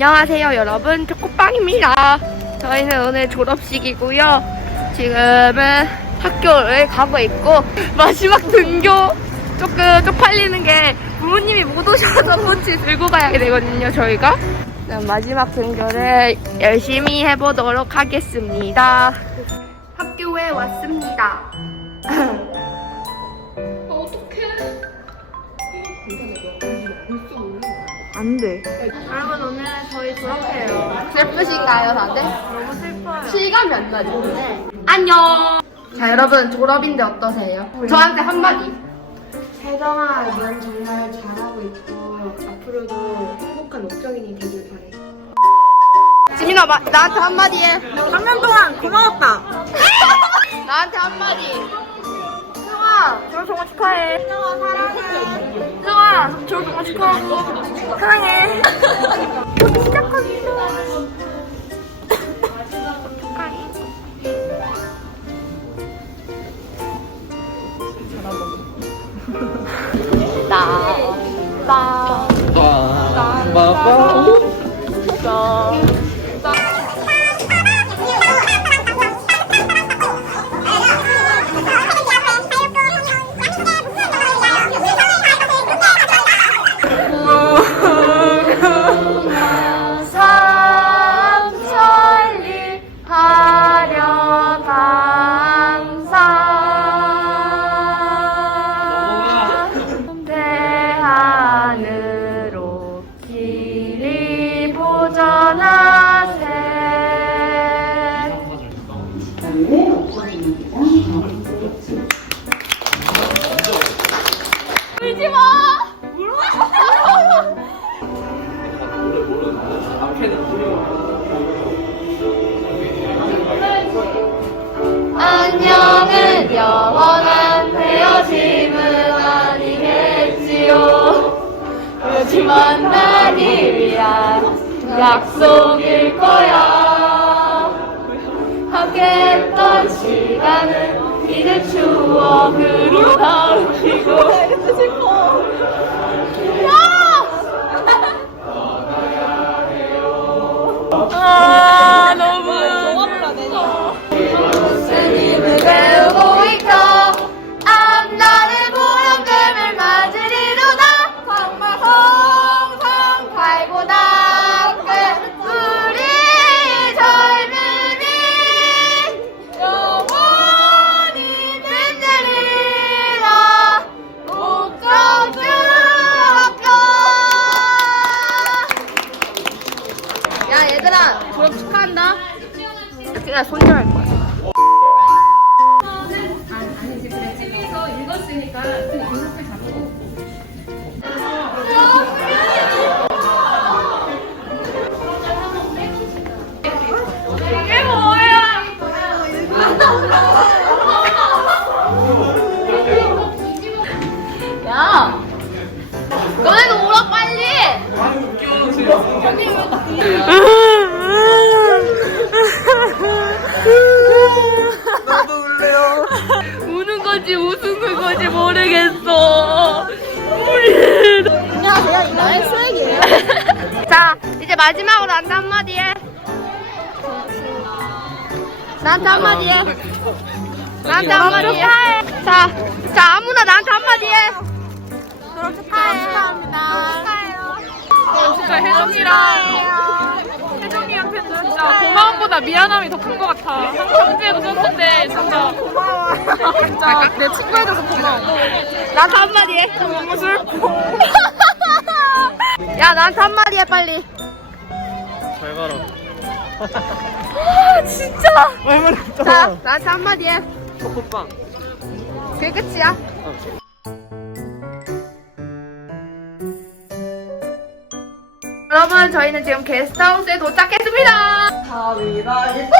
안녕하세요 여러분. 초코빵입니다. 저희는 오늘 졸업식이고요. 지금은 학교를 가고 있고 마지막 등교 조금 쪽팔리는 게 부모님이 못 오셔서 손치 들고 가야 되거든요 저희가. 마지막 등교를 열심히 해보도록 하겠습니다. 학교에 왔습니다 안 돼. 여러분 오늘은 저희 졸업해요. 슬프신가요 다들? 너무 슬퍼요. 실감이 안 나죠? 네. 안녕. 자 여러분 졸업인데 어떠세요? 저한테 한마디. 혜정아, 넌 정말 잘하고 있고 앞으로도 행복한 옥정인이 되길 바래. 지민아 마, 나한테 한마디 해. 3년 동안 고마웠다. 나한테 한마디. 승아 졸업 정말 축하해. 승아 사랑해. 승아 졸업 정말 축하하고 사랑해. 여기 시작합니다. 축하해. 나, 나, 삼 안녕은 영원한 헤어짐은 아니겠지요. 나를 위한 약속일 거야. 함께했던 시간은 이제 추억으로 남기고. 그냥 손절할 거야. 이게 마지막으로 나한테 한마디 해. 나한테 한마디 해. 나한테 한마디 해. 자, 자, 아무나 나한테 한마디 해. 졸업 축하해. 축하합니다. 축하해요. 진짜 혜정이랑 혜정이한테는 진짜 고마움보다 미안함이 더 큰 것 같아. 형제도 썼는데 진짜 고마워. 진짜 내 친구해줘서 고마워. 나한테 한마디 해. 너무 슬퍼. 야, 나한테 한마디 해, 빨리. 잘 가라. 아, 진짜. 말만 자. 나한테 한마디 해. 초코빵. 그게 끝이야. 여러분, 저희는 지금 게스트하우스에 도착했습니다. 가위바위보.